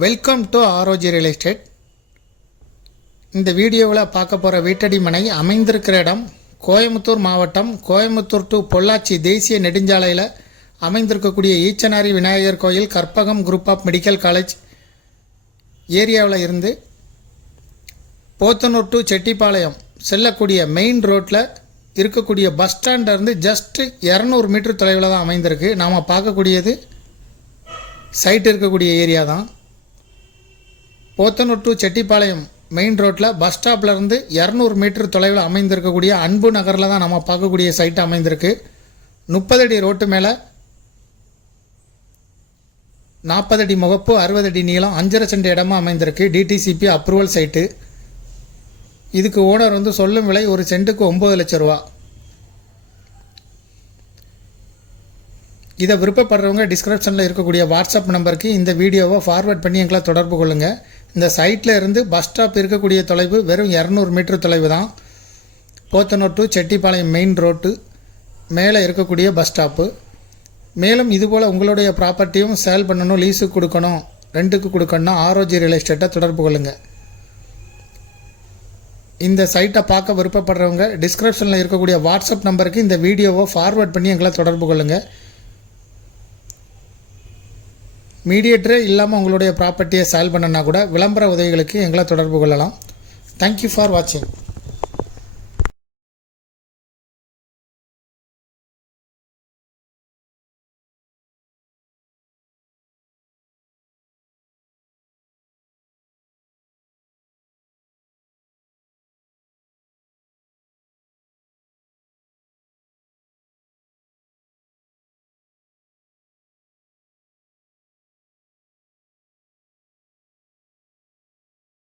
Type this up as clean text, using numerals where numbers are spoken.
Welcome to ஆரோஜி real estate. இந்த வீடியோவில் பார்க்க போகிற வீட்டடி மனை அமைந்திருக்கிற இடம் கோயம்புத்தூர் மாவட்டம், கோயம்புத்தூர் டு பொள்ளாச்சி தேசிய நெடுஞ்சாலையில் அமைந்திருக்கக்கூடிய ஈச்சனாரி விநாயகர் கோயில், Karpagam group of medical college ஏரியாவில் இருந்து போத்தனூர் டு செட்டிப்பாளையம் செல்லக்கூடிய மெயின் ரோட்டில் இருக்கக்கூடிய பஸ் ஸ்டாண்டிலேருந்து ஜஸ்ட்டு 200 மீட்டர் தொலைவில் தான் அமைந்திருக்கு. நாம் பார்க்கக்கூடியது சைட் இருக்கக்கூடிய ஏரியா தான். போத்தனூர் டு செட்டிப்பாளையம் மெயின் ரோட்டில் பஸ் ஸ்டாப்லேருந்து 200 மீட்டர் தொலைவில் அமைந்திருக்கக்கூடிய அன்பு நகரில் தான் நம்ம பார்க்கக்கூடிய சைட் அமைந்திருக்கு. 30 அடி ரோட்டு மேலே 40 அடி முகப்பு, 60 அடி நீளம், 5.5 சென்ட் இடமா அமைந்திருக்கு. DTCP approval site. இதுக்கு ஓனர் சொல்லும் விலை ஒரு சென்ட்டுக்கு 9 லட்சம் ரூபா. இதை விருப்பப்படுறவங்க டிஸ்கிரிப்ஷனில் இருக்கக்கூடிய வாட்ஸ்அப் நம்பருக்கு இந்த வீடியோவை ஃபார்வேர்ட் பண்ணி எங்களை தொடர்பு கொள்ளுங்கள். இந்த சைட்டில் இருந்து பஸ் ஸ்டாப் இருக்கக்கூடிய தொலைவு வெறும் 200 மீட்டர் தொலைவு தான். Podanur to Chettipalayam main road மேலே இருக்கக்கூடிய பஸ் ஸ்டாப்பு. மேலும் இதுபோல் உங்களுடைய ப்ராப்பர்ட்டியும் சேல் பண்ணணும், லீஸுக்கு கொடுக்கணும், ரெண்ட்டுக்கு கொடுக்கணும்னா ஆரோஜி ரியல் எஸ்டேட்டை தொடர்பு கொள்ளுங்கள். இந்த சைட்டை பார்க்க விருப்பப்படுறவங்க டிஸ்கிரிப்ஷனில் இருக்கக்கூடிய வாட்ஸ்அப் நம்பருக்கு இந்த வீடியோவை ஃபார்வேர்ட் பண்ணி எங்களை தொடர்பு கொள்ளுங்கள். மீடியேட்டரே இல்லாமல் உங்களுடைய ப்ராப்பர்ட்டியை சேல் பண்ணனா கூட விளம்பர உதவிகளுக்கு எங்களை தொடர்பு கொள்ளலாம். தேங்க்யூ ஃபார் வாட்சிங்.